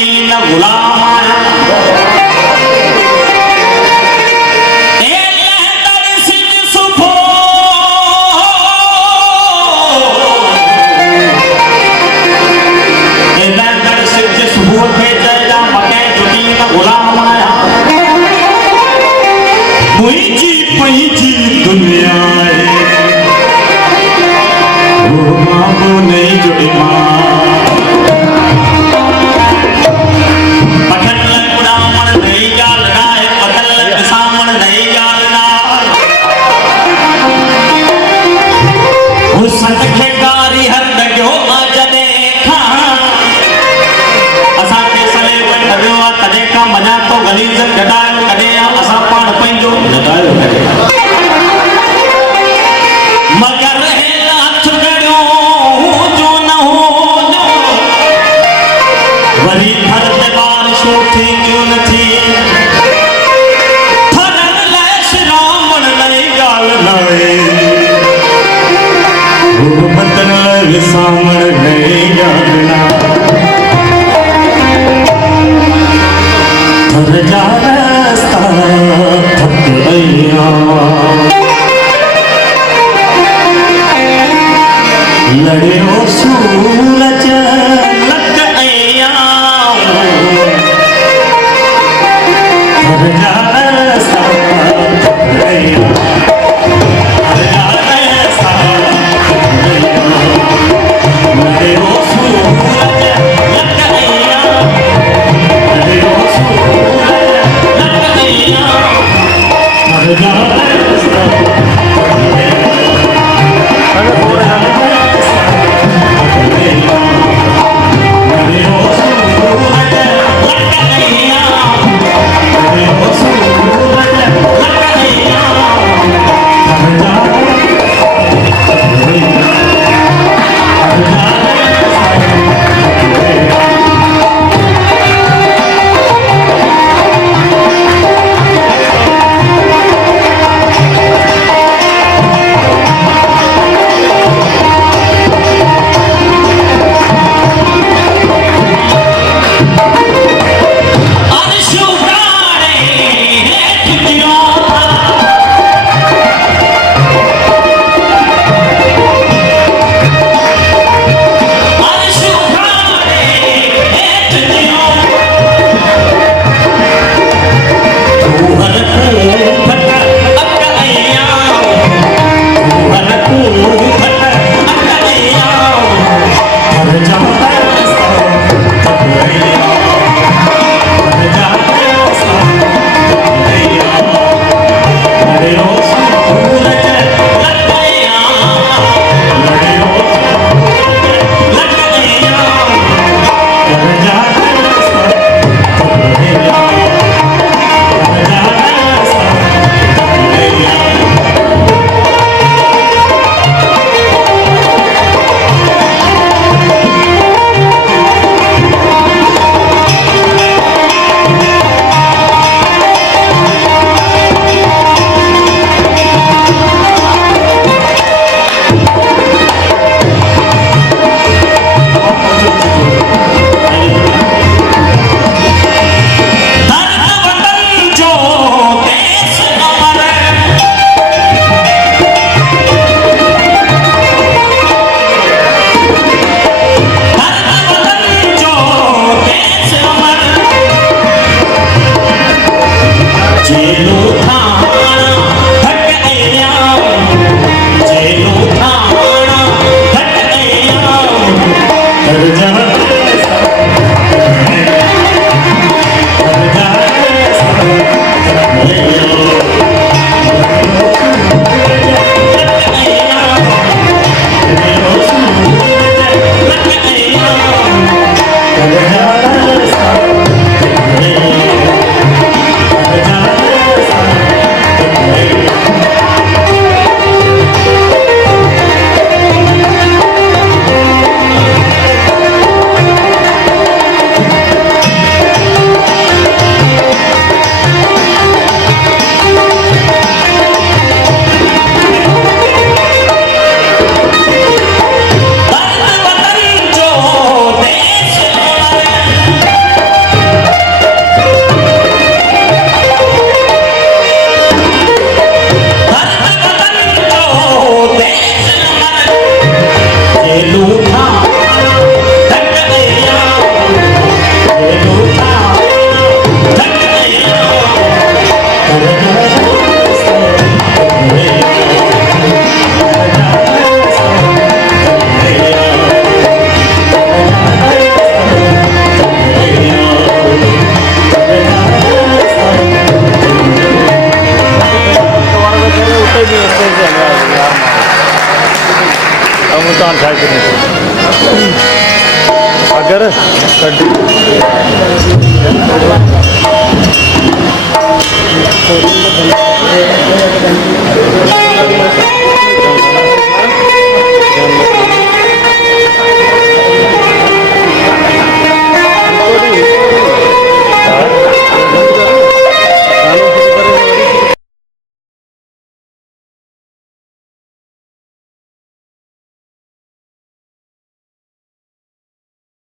चुकी न गुलाम आया दुनिया नहीं जुड़ी मां पठन ब्राह्मण नहीं जालना है पठन सामण नहीं जालना वो संत खेकारी हर दगो आज देखा असा के सले वठियो तडे का मजा तो गलीज गडायो कॾे असा पाण पंहिंजो गडायो करे मगर हाथ गड़ो जो न हो जो वरी थर ते बारिश उठी क्यों न थी थरन लाइ श्रावण नहीं गाल नाए बदन विसामण नहीं गाल ना थर जा रास्ता थक गया लड़ियो सूरज लग आया